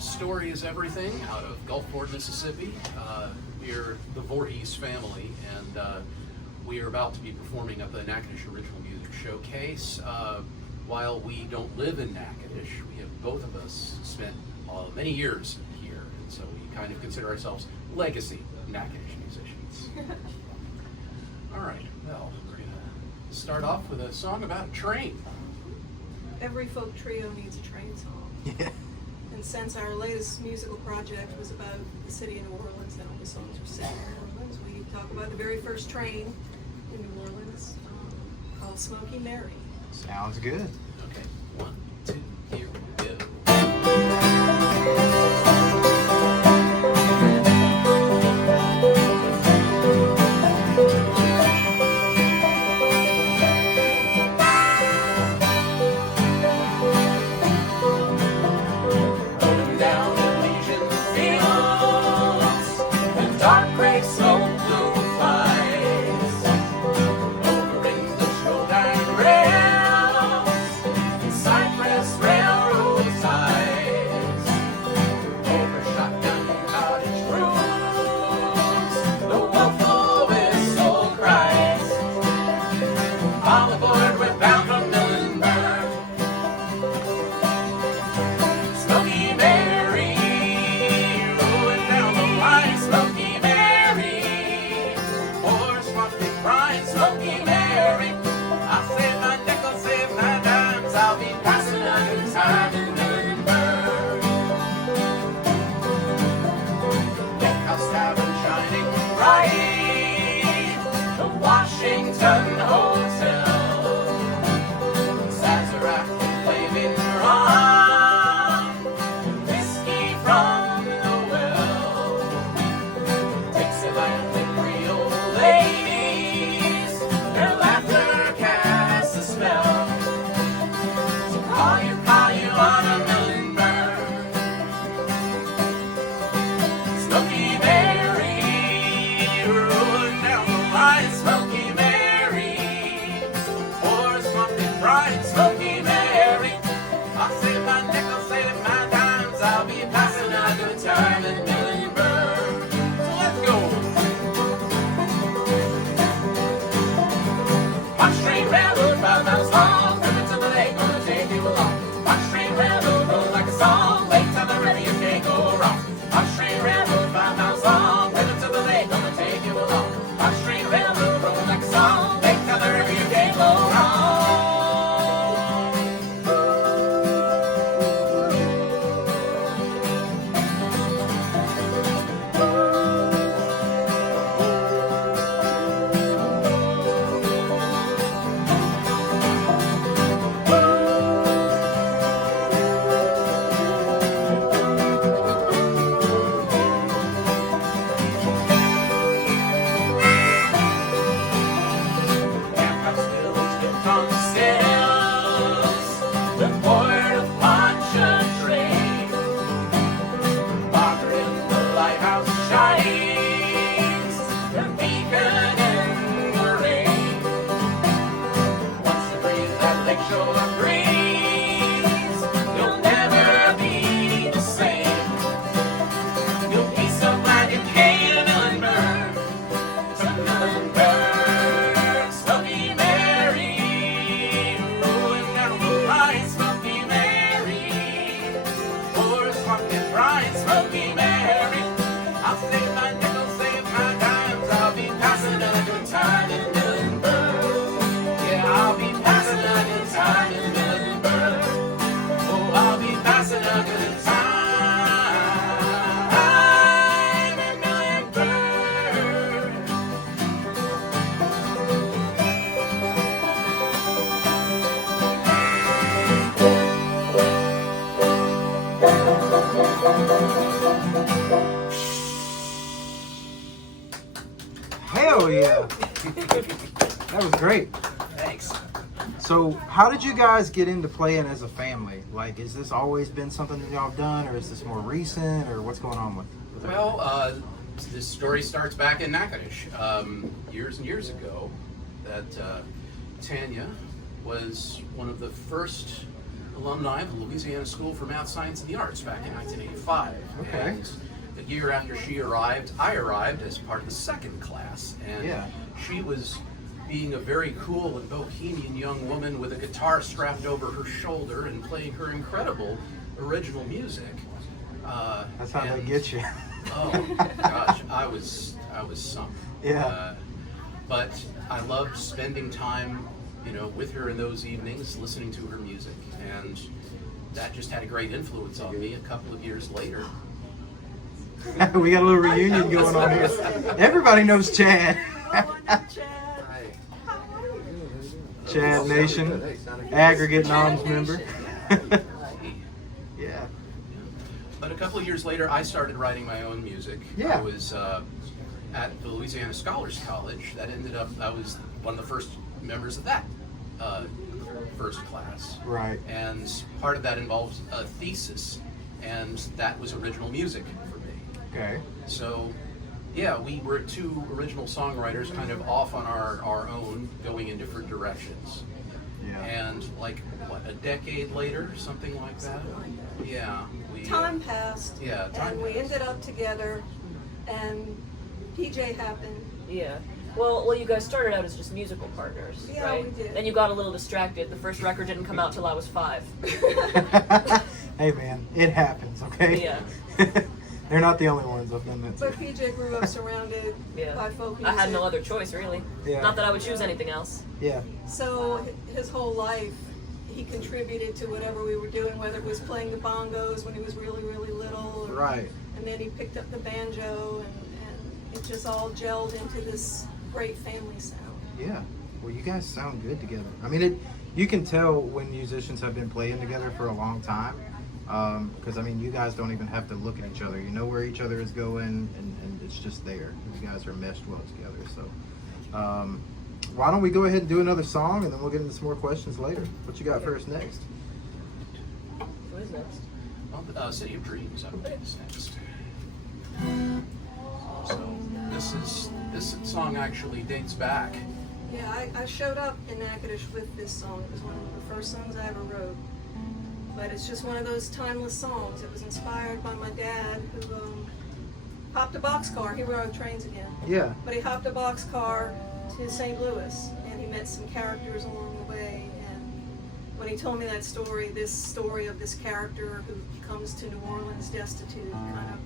Story is Everything out of Gulfport, Mississippi. We're the Voorhees family, and we are about to be performing at the Natchitoches Original Music Showcase. While we don't live in Natchitoches, we have both of us spent many years here, and so we kind of consider ourselves legacy Natchitoches musicians. All right, well, we're going to start off with a song about a train. Every folk trio needs a train song. Yeah. And since our latest musical project was about the city of New Orleans, and all the songs were set in New Orleans, we talk about the very first train in New Orleans called Smoky Mary. Sounds good. Okay, 1, 2, here we go. Hell yeah. That was great. Thanks. So how did you guys get into playing as a family? Like, has this always been something that y'all have done, or is this more recent, or what's going on with it? Well, this story starts back in Natchitoches years and years ago. That Tanya was one of the first alumni of the Louisiana School for Math, Science, and the Arts back in 1985. Okay. And a year after she arrived, I arrived as part of the second class. And Yeah. she was being a very cool and bohemian young woman with a guitar strapped over her shoulder and playing her incredible original music. That's how they and- get you. Oh gosh, I was sunk. Yeah. But I loved spending time, with her in those evenings, listening to her music, and that just had a great influence on me. A couple of years later, We got a little reunion going on here. Everybody knows Chad. Oh, I know Chad. How are you? Chad Nation, aggregate noms member. Yeah. but a couple of years later, I started writing my own music. Yeah. I was at the Louisiana Scholars College. That ended up, I was one of the first members of that first class. Right. And part of that involved a thesis, and that was original music for me. Okay. So, yeah, we were two original songwriters kind of off on our own, going in different directions. Yeah. And like, what, a decade later, something like that? Something like that. Yeah. We, Time passed. Yeah, time And we passed. ended up together, and PJ happened. Yeah. Well, you guys started out as just musical partners, Yeah, right? we did. Then you got a little distracted. The first record didn't come out till I was 5. Hey man, it happens, okay? Yeah. They're not the only ones. I've done that But too. PJ grew up surrounded Yeah. by folk I music. had no other choice, really. Yeah. Not that I would choose anything else. Yeah. So his whole life, he contributed to whatever we were doing, whether it was playing the bongos when he was really, really little. Or, Right. And then he picked up the banjo, and it just all gelled into this great family sound. Yeah. Well, you guys sound good together. I mean, you can tell when musicians have been playing together for a long time. Because, I mean, you guys don't even have to look at each other. You know where each other is going, and it's just there. You guys are meshed well together. So, why don't we go ahead and do another song, and then we'll get into some more questions later. What you got first next? Who is next? Well, City of Dreams, I believe, is next. So this song actually dates back. Yeah, I showed up in Natchitoches with this song. It was one of the first songs I ever wrote. But it's just one of those timeless songs. It was inspired by my dad, who hopped a boxcar. He rode trains again. Yeah. But he hopped a boxcar to St. Louis, and he met some characters along the way. And when he told me that story, this story of this character who comes to New Orleans destitute, kind of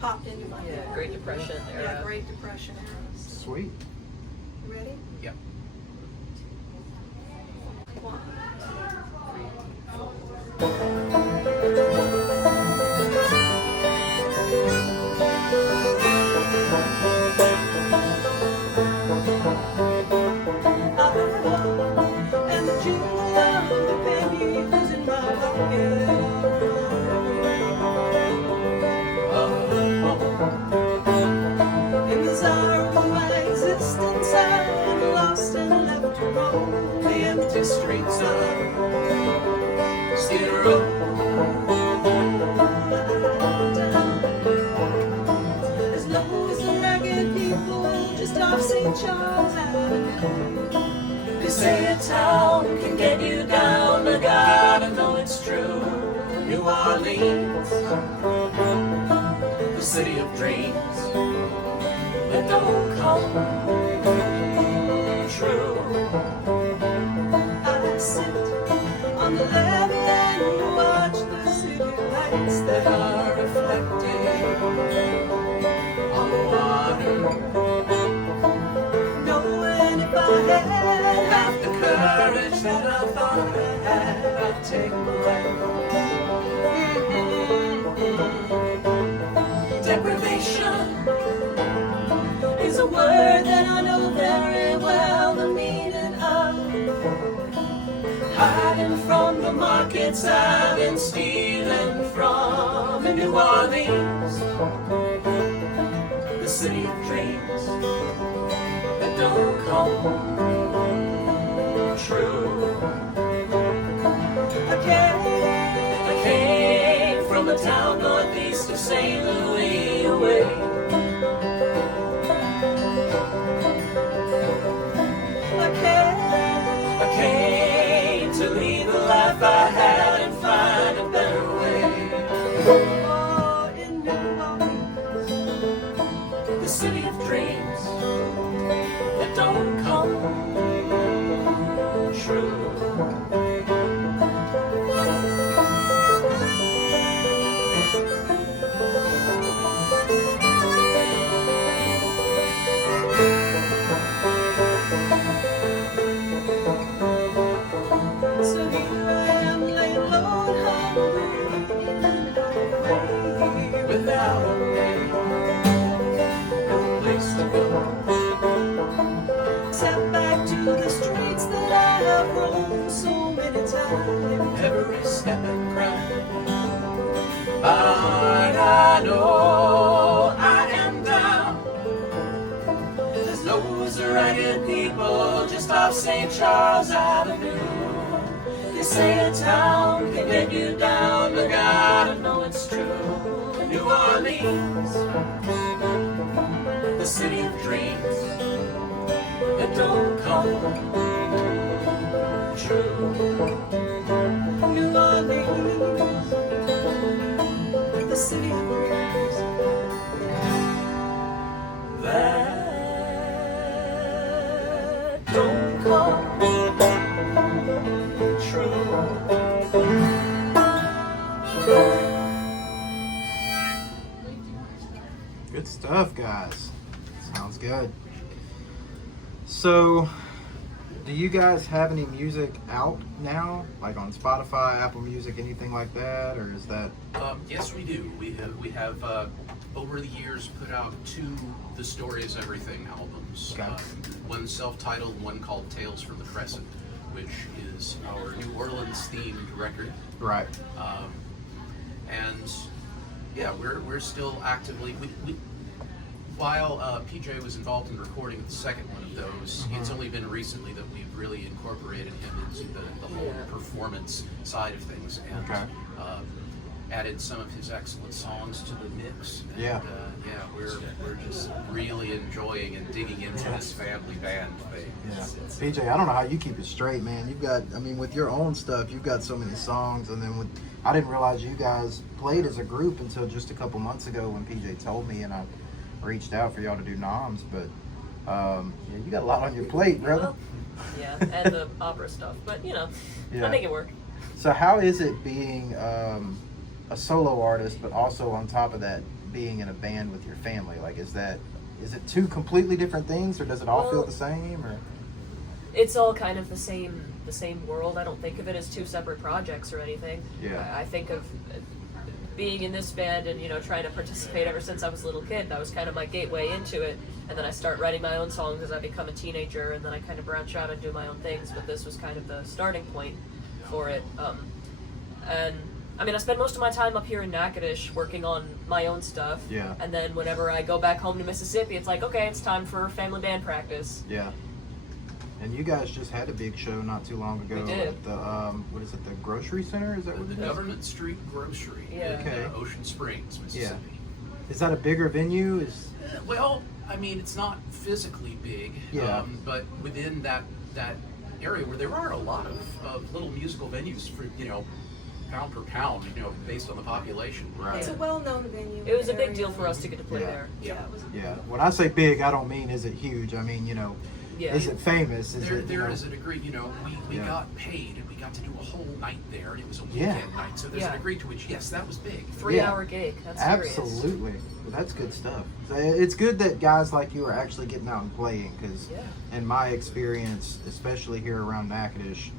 popped into my head. Yeah, Great Depression era. Yeah, Great Depression era. Sweet. You ready? Yep. 1, 2, 3. And the jingle of the pennies in my pocket. In the desire of my existence, I'm lost and left to roam the empty streets of Skid Row. As low as the ragged people just off St. Charles Avenue. They say a town can get you down, but gotta know it's true. New Orleans, the city of dreams That don't come true. I sit on the levee and watch the city lights that are reflected on the water. knowing if I had Half the courage that I thought I had, I'd take my life. Deprivation is a word that I know very well the meaning of. Hiding from the markets I've been stealing from in New Orleans, the city of dreams that don't come true. I came from a town northeast of St. Louis away. I came to lead the life I had and I've grown so many times. Every step and cry. But I know I am down. There's those ragged people just off St. Charles Avenue. They say a town can get you down, but gotta know it's true. New Orleans, the city of dreams that don't come true. New Orleans, the city of dreams that don't come true. Good stuff, guys. Sounds good. So, do you guys have any music out now, like on Spotify, Apple Music, anything like that, or is that? Yes, we do. We have over the years put out 2 The Story Is Everything albums. Okay. One self-titled, one called Tales from the Crescent, which is our New Orleans themed record. Right. And yeah, we're still actively while PJ was involved in recording the second one of those. It's only been recently that we've really incorporated him into the whole performance side of things and Okay. added some of his excellent songs to the mix. And, Yeah. Yeah, we're just really enjoying and digging into this family band thing. Yeah. It's- PJ, I don't know how you keep it straight, man. You've got, I mean, with your own stuff, you've got so many songs, and then I didn't realize you guys played as a group until just a couple months ago when PJ told me, and I reached out for y'all to do noms, but yeah, you got a lot on your plate, brother. Well, yeah, and the opera stuff, but you know, Yeah. I make it work. So how is it being a solo artist, but also on top of that, being in a band with your family? Like, is it 2 completely different things, or does it all feel Well, the same? Or It's all kind of the same world. I don't think of it as 2 separate projects or anything. Yeah. I think of being in this band and trying to participate ever since I was a little kid. That was kind of my gateway into it, and then I start writing my own songs as I become a teenager, and then I kind of branch out and do my own things. But this was kind of the starting point for it. And I mean, I spend most of my time up here in Natchitoches working on my own stuff. Yeah. And then whenever I go back home to Mississippi, it's like, okay, it's time for family band practice. yeah. And you guys just had a big show not too long ago We did. at the what is it, the grocery center? Is that what The it is? Government Street Grocery Yeah. in Okay. Ocean Springs, Mississippi. Is that a bigger venue? Well, I mean, it's not physically big, Yeah. but within that area where there are a lot of little musical venues for pound per pound, based on the population. Right. It's a well-known venue. It was a in the big deal area. for us to get to play Yeah. there. Yeah, it was. Yeah. When I say big, I don't mean is it huge. I mean, Yeah. is it famous? Is it, There is a degree, we Yeah. got paid and we got to do a whole night there, and it was a Yeah. weekend night, so there's Yeah. an degree to which, yes, that was big. 3-hour gig. That's serious. Absolutely. Well, that's good stuff. So it's good that guys like you are actually getting out and playing, because Yeah. in my experience, especially here around Natchitoches,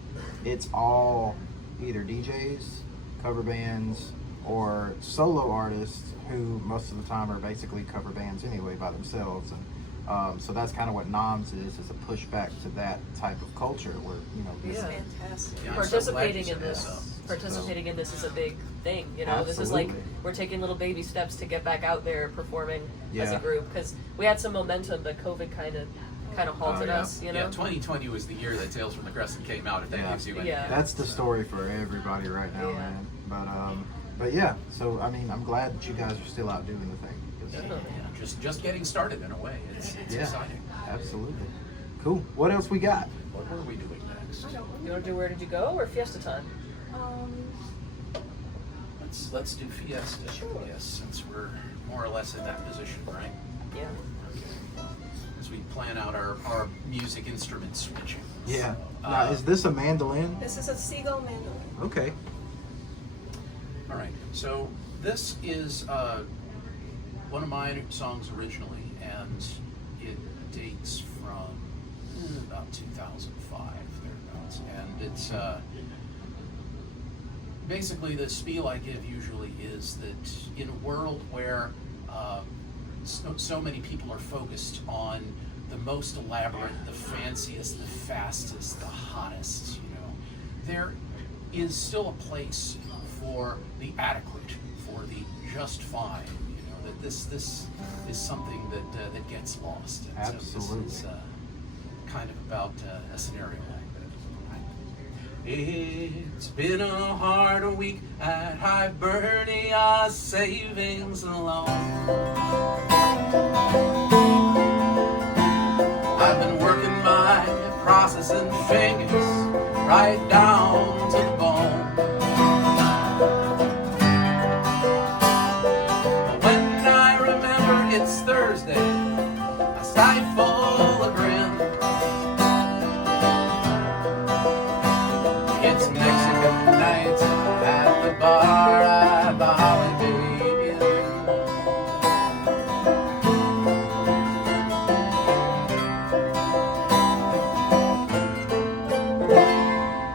it's all either DJs, cover bands, or solo artists who most of the time are basically cover bands anyway by themselves. And so that's kind of what NOMS is a pushback to that type of culture where, It's Yeah. fantastic. Yeah. Participating I'm so in glad you this, said that. participating in this is a big thing. This is like Absolutely. we're taking little baby steps to get back out there performing as Yeah. a group, because we had some momentum, but COVID kind of halted yeah. us. Yeah, 2020 was the year that Tales from the Crescent came out, if that Yeah. gives you any. Yeah. That's the story for everybody right now, Yeah. man. But yeah, so I mean, I'm glad that you guys are still out doing the thing. 'cause- Definitely. Yeah, just getting started in a way. It's Yeah. exciting. Absolutely. Cool. What else we got? What are we doing next? You want to do Where Did You Go or Fiesta Time? Um, Let's do Fiesta. Sure. Yes, since we're more or less in that position, right? Yeah. Okay. As we plan out our music instrument switching. Yeah. So, Now, is this a mandolin? this is a seagull mandolin. Okay. All right. So this is one of my songs originally, and it dates from about 2005, thereabouts. And it's basically the spiel I give usually is that in a world where so many people are focused on the most elaborate, the fanciest, the fastest, the hottest, there is still a place for the adequate, for the just fine. You know, that this is something that gets lost. And Absolutely. So this is kind of about a scenario like that. It's been a hard week at Hibernia Savings and Loan. I've been working my processing fingers right down to the bone. But when I remember it's Thursday, I stifle a grin. It's Mexican night at the bar at the Holiday Inn.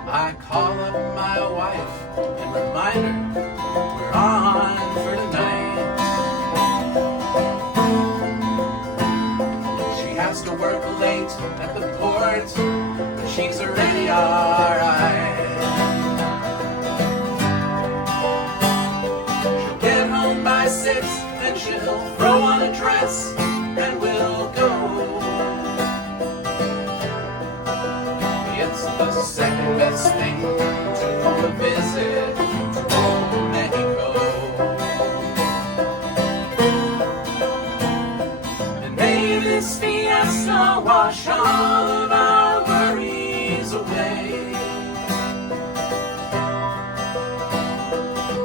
I call up my wife and remind her we're on for tonight. She has to work late at the port, but she's already alright. She'll get home by 6 and she'll throw on a dress and we'll go. It's the second best thing to a visit to old Mexico. And may this fiesta wash all of our worries away.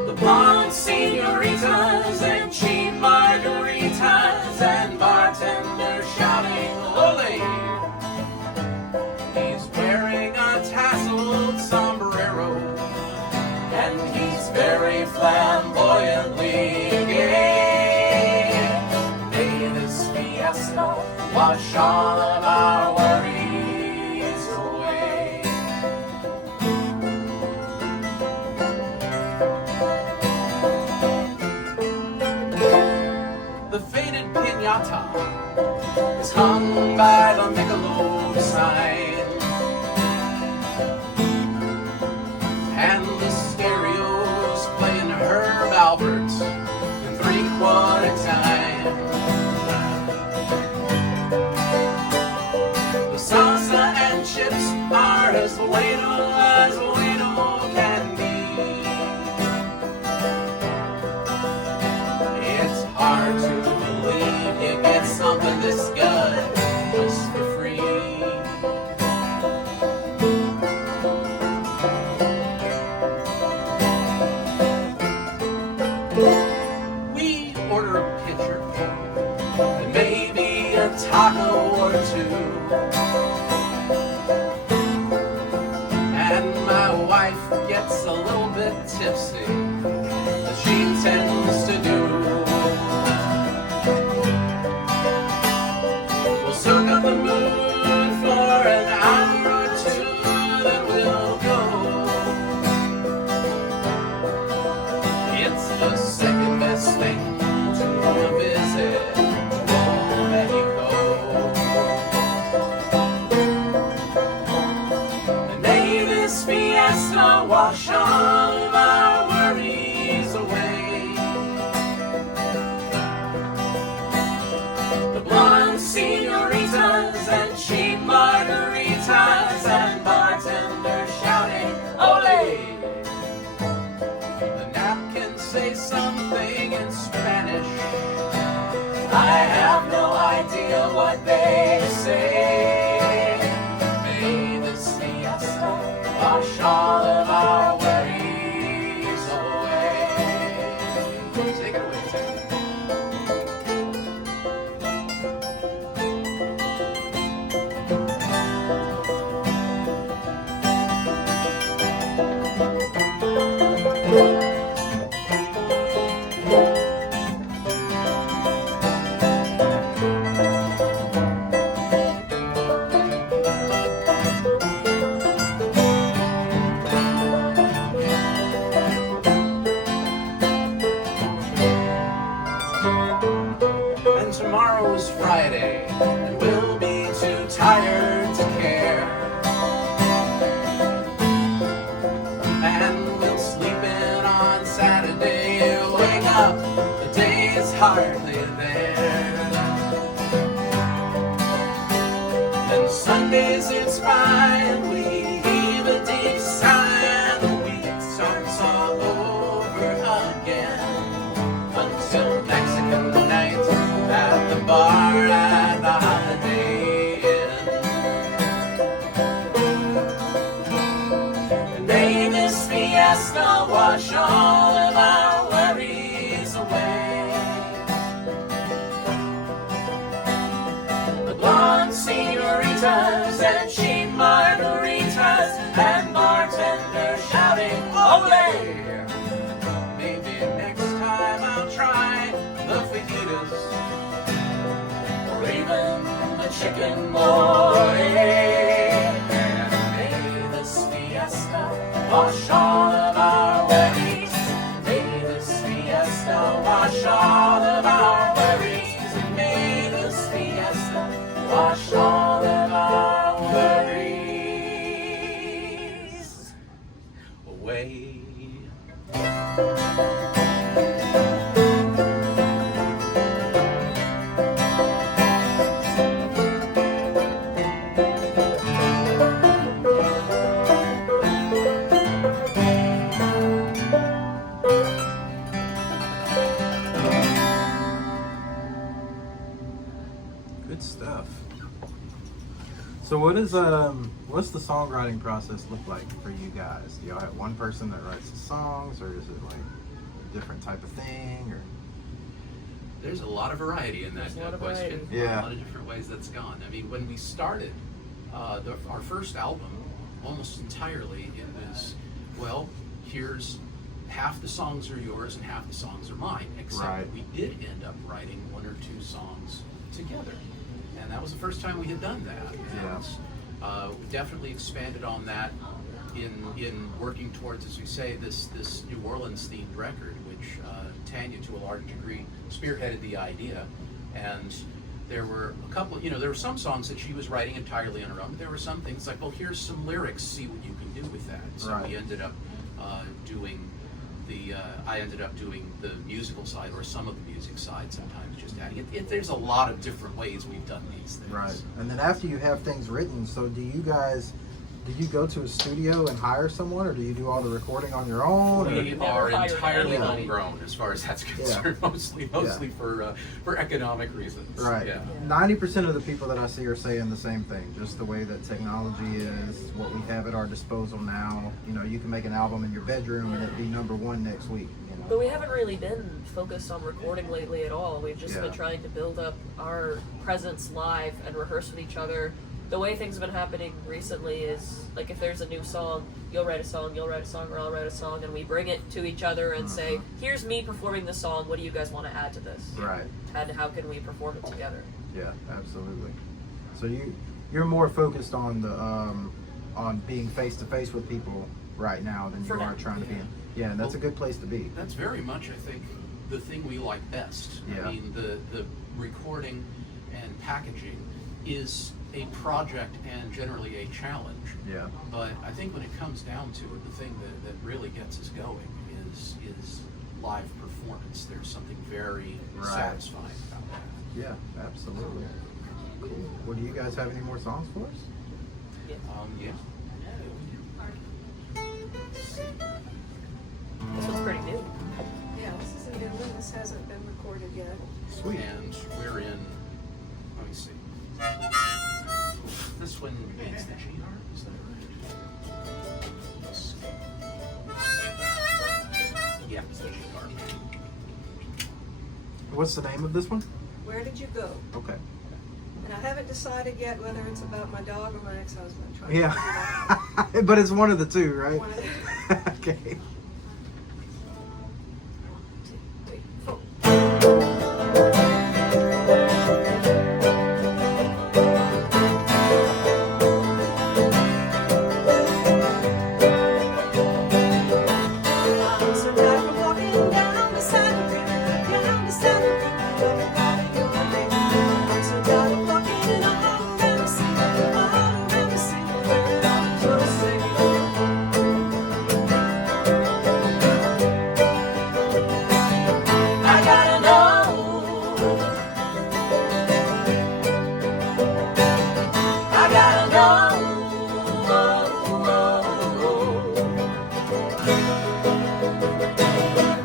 The blonde senoritas and cheap margaritas and bartenders shouting "Ole!" He's wearing a tasseled sombrero, and he's very flamboyantly gay. May this fiesta wash all of our worries away. The faded piñata is hung by the Michelob sign. And the stereo's playing Herb Albert in 3/4 time. The salsa and chips are as bueno can be. It's hard to believe you get something this good just for free. We order a pitcher and maybe a taco or two. And my wife gets a little bit tipsy, as she tends to do. We'll soak up the mood for an hour or two, then we'll go. It's the second best thing to a visit to old Mexico. And may this fiesta wash all of our worries away. The blonde senoritas and cheap margaritas and bartenders shouting "Ole!" The napkins say something in Spanish. I have no idea what they say. May this fiesta wash all of our worries away. Take it away, Tim. And tomorrow's Friday, and we'll be too tired to care. fiesta, wash all of our worries away. The blonde senoritas and cheap margaritas and bartenders shouting, ole! Maybe next time I'll try the fajitas, Or even the chicken mole. And may this fiesta wash all of our worries. May this fiesta wash all of our worries. May this fiesta wash all of our worries away. Good stuff. So what's the songwriting process look like for you guys? Do y'all have one person that writes the songs, or is it like a different type of thing, or? There's a lot of variety in that There's a lot of question. variety. Yeah. A lot of different ways that's gone. I mean, when we started our first album, almost entirely it was, well, here's half the songs are yours and half the songs are mine, except Right. we did end up writing one or two songs together. And that was the first time we had done that. Yeah. We definitely expanded on that in working towards, as we say, this New Orleans themed record, which Tanya, to a large degree, spearheaded the idea. And there were a couple, there were some songs that she was writing entirely on her own, but there were some things like, well, here's some lyrics, see what you can do with that. So Right. we ended up I ended up doing the musical side, or some of the music side, sometimes just adding it. There's a lot of different ways we've done these things. Right. And then after you have things written, so do you go to a studio and hire someone, or do you do all the recording on your own? Or? We Never are hired entirely anybody. homegrown as far as that's concerned, mostly for economic reasons. Right. Yeah. 90% of the people that I see are saying the same thing. Just the way that technology is, what we have at our disposal now. You can make an album in your bedroom and it'd be #1 next week. But we haven't really been focused on recording lately at all. We've just Yeah. been trying to build up our presence live and rehearse with each other. The way things have been happening recently is, like, if there's a new song, you'll write a song, or I'll write a song, and we bring it to each other and say, here's me performing the song, what do you guys want to add to this? Right. And how can we perform it together? Yeah, absolutely. So you're more focused on the on being face to face with people right now than For you now, are trying to be. yeah. Yeah, and that's Well, a good place to be. That's very much, I think, the thing we like best. Yeah. I mean, the recording and packaging is a project and generally a challenge. Yeah. But I think when it comes down to it, the thing that really gets us going is live performance. There's something very Right. satisfying about that. Yeah, absolutely. Cool. Well, do you guys have any more songs for us? Yeah. Yeah. This one's pretty new. Yeah, this is a new one. This hasn't been recorded yet. Sweet. And we're in, let me see. This one means the G harp, is that right? Let's see. Yeah, it's the G harp. What's the name of this one? Where did you go? Okay. And I haven't decided yet whether it's about my dog or my ex-husband. Trying to Yeah. figure it out. But it's one of the two, right? One of the- Okay. I'm so tired of walking down the Saddle Creek, down the Saddle Creek, everybody go away. I'm so tired of walking all around the sea, where all the tourists sing. I gotta know. I gotta know.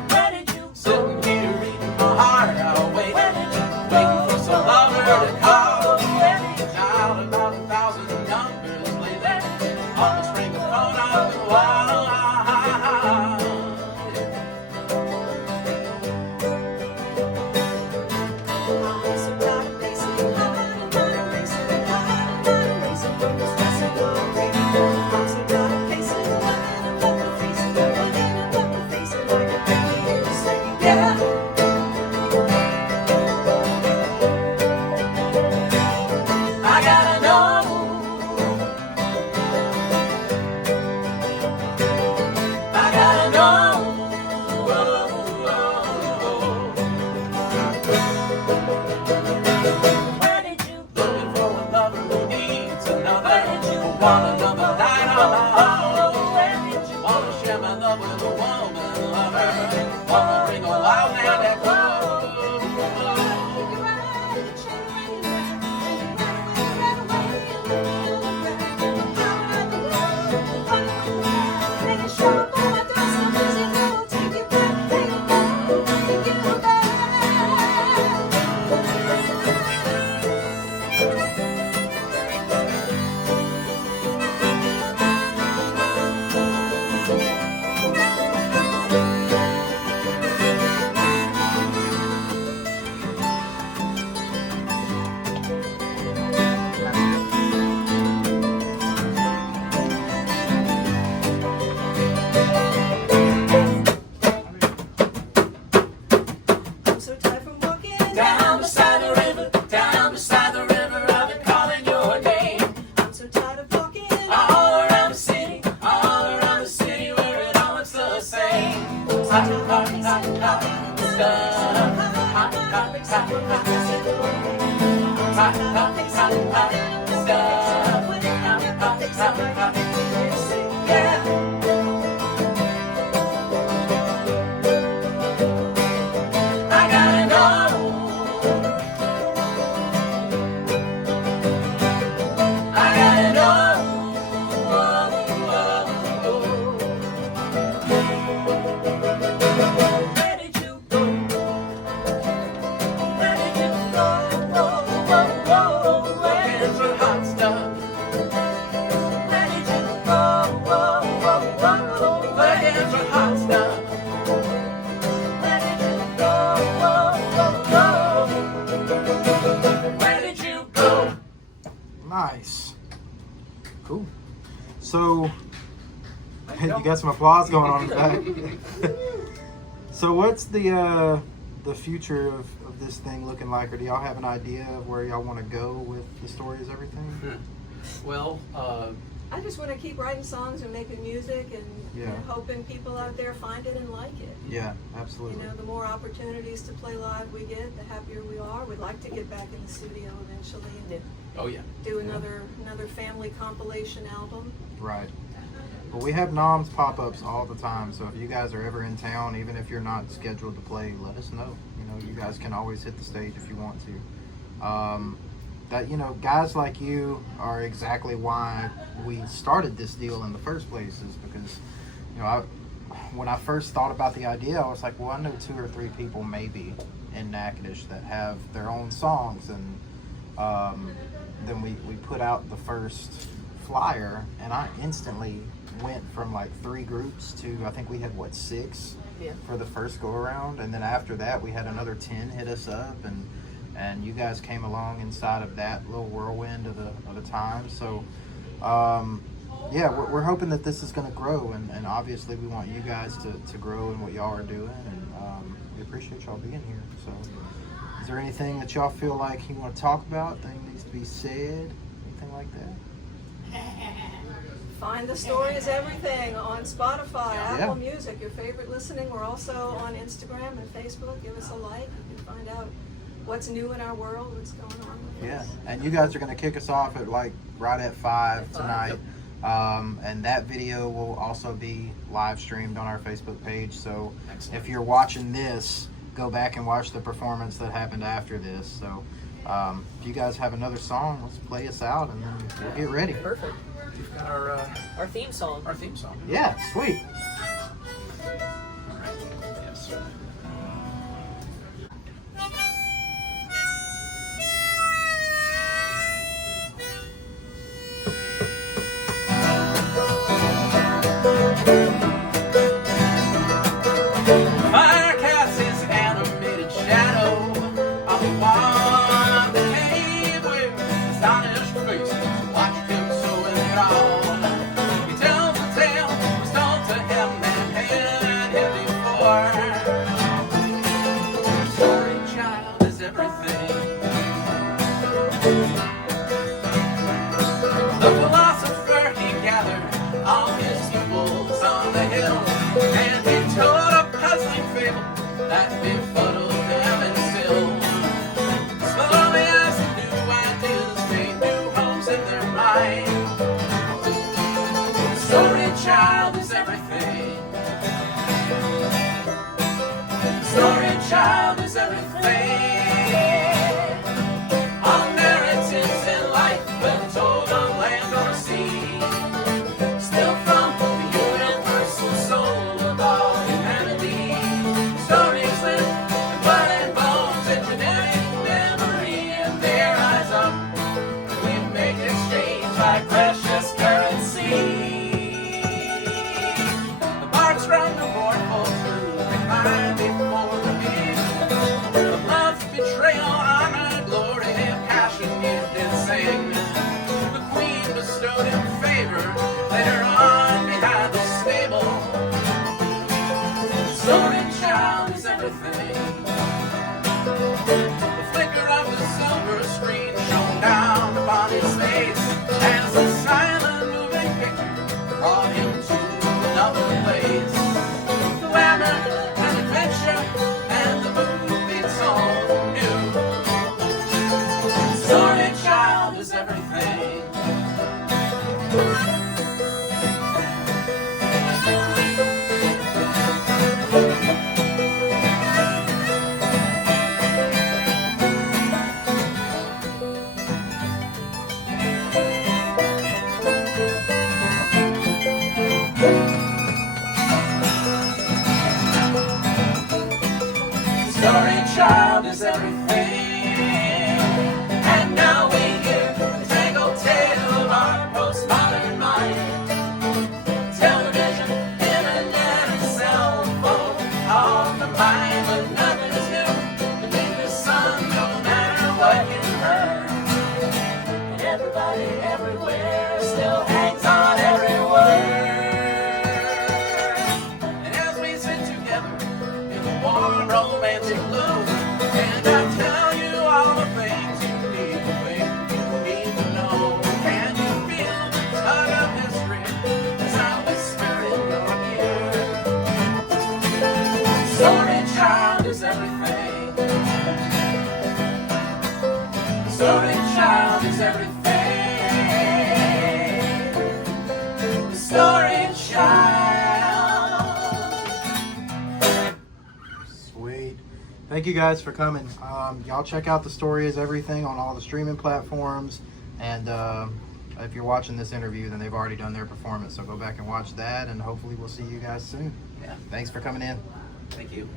Where did you Sitting here reading my heart out, waiting, Where did you waiting for some lover to call. Where did you Dialed about 1,000 numbers lately, almost ring the phone out the wall. Wanna share my love with a woman lover. Wanna bring a wild man back home. I'm so tired from walking Down beside the river, down beside the river, I've been calling your name. I'm so tired of walking All around the city where it all looks the same. Hot, hot, hot, hot stuff. Hot, hot, hot, hot. Hot, hot, hot, hot stuff. Hot, hot, hot, hot. Yeah. I gotta know. I gotta know. Where did you go? Where did you go? Looking for hot stuff. Where did you go? Looking for hot stuff. Where did you go? Where did you go? Nice. Cool. So, you got some applause going on in the back. So, what's the future of this thing looking like, or do y'all have an idea of where y'all want to go with the stories, everything? Well, I just want to keep writing songs and making music and Yeah. hoping people out there find it and like it. Yeah, You absolutely. know, the more opportunities to play live we get, the happier we are. We'd like to get back in the studio eventually and oh yeah. do another family compilation album. Right. Well, we have NOMS pop-ups all the time, so if you guys are ever in town, even if you're not scheduled to play, let us know. You know, you guys can always hit the stage if you want to. Guys like you are exactly why we started this deal in the first place, is because, when I first thought about the idea, I was like, well, I know 2 or 3 people maybe in Natchitoches that have their own songs, and then we put out the first flyer, and I instantly went from like 3 groups to, I think we had 6 Yeah. for the first go around, and then after that we had another 10 hit us up, and you guys came along inside of that little whirlwind of the time. So we're hoping that this is going to grow, and obviously we want you guys to grow in what y'all are doing, and we appreciate y'all being here. So is there anything that y'all feel like you want to talk about, thing needs to be said, anything like that? Find the Story is Everything on Spotify, Yeah. Apple Music, your favorite listening. We're also on Instagram and Facebook. Give us a like. You can find out what's new in our world, what's going on with Yeah, us. and you guys are going to kick us off at right at 5 tonight. And that video will also be live streamed on our Facebook page. So Excellent. if you're watching this, go back and watch the performance that happened after this. So if you guys have another song, let's play us out, and then we'll get ready. Perfect. We've got Our theme song. our theme song. Yeah, sweet. All right. Yes. Fire casts his animated shadow on the wall of the cave where astonished faces watched him so enthralled. He tells the tale was told to him child is everything. Story child is everything. All narratives in life, whether told on land or sea, still from the universal soul of all humanity. Stories live in blood and bones and genetic memory, and they rise up, and we make exchange like precious currency. The marks from the mournful truth they climb before the beat. Of love, betrayal, honor, glory, passion, you did sing. The queen bestowed him favor later on behind the stable. Story child is everything. The flicker of the silver screen shone down upon his face as the silent moving picture brought him to another place. Glamour and adventure and the moonbeams all new. Story child is everything. Story child is everything. And now we hear the tangled tale of our postmodern mind. Television, internet, and cell phone on the mind, but nothing is new beneath the sun, no matter what you heard. And everybody everywhere still hangs on every word. And as we sit together in a warm romantic glow, and I tell you all the things you need to know. Can you feel the tug of history as I whisper in your ear? Story child is everything. Story child is everything. Story child. Sweet. Thank you guys for coming. Y'all check out The Story is Everything on all the streaming platforms. And if you're watching this interview, then they've already done their performance. So go back and watch that, and hopefully we'll see you guys soon. Yeah, Thanks for coming in. thank you.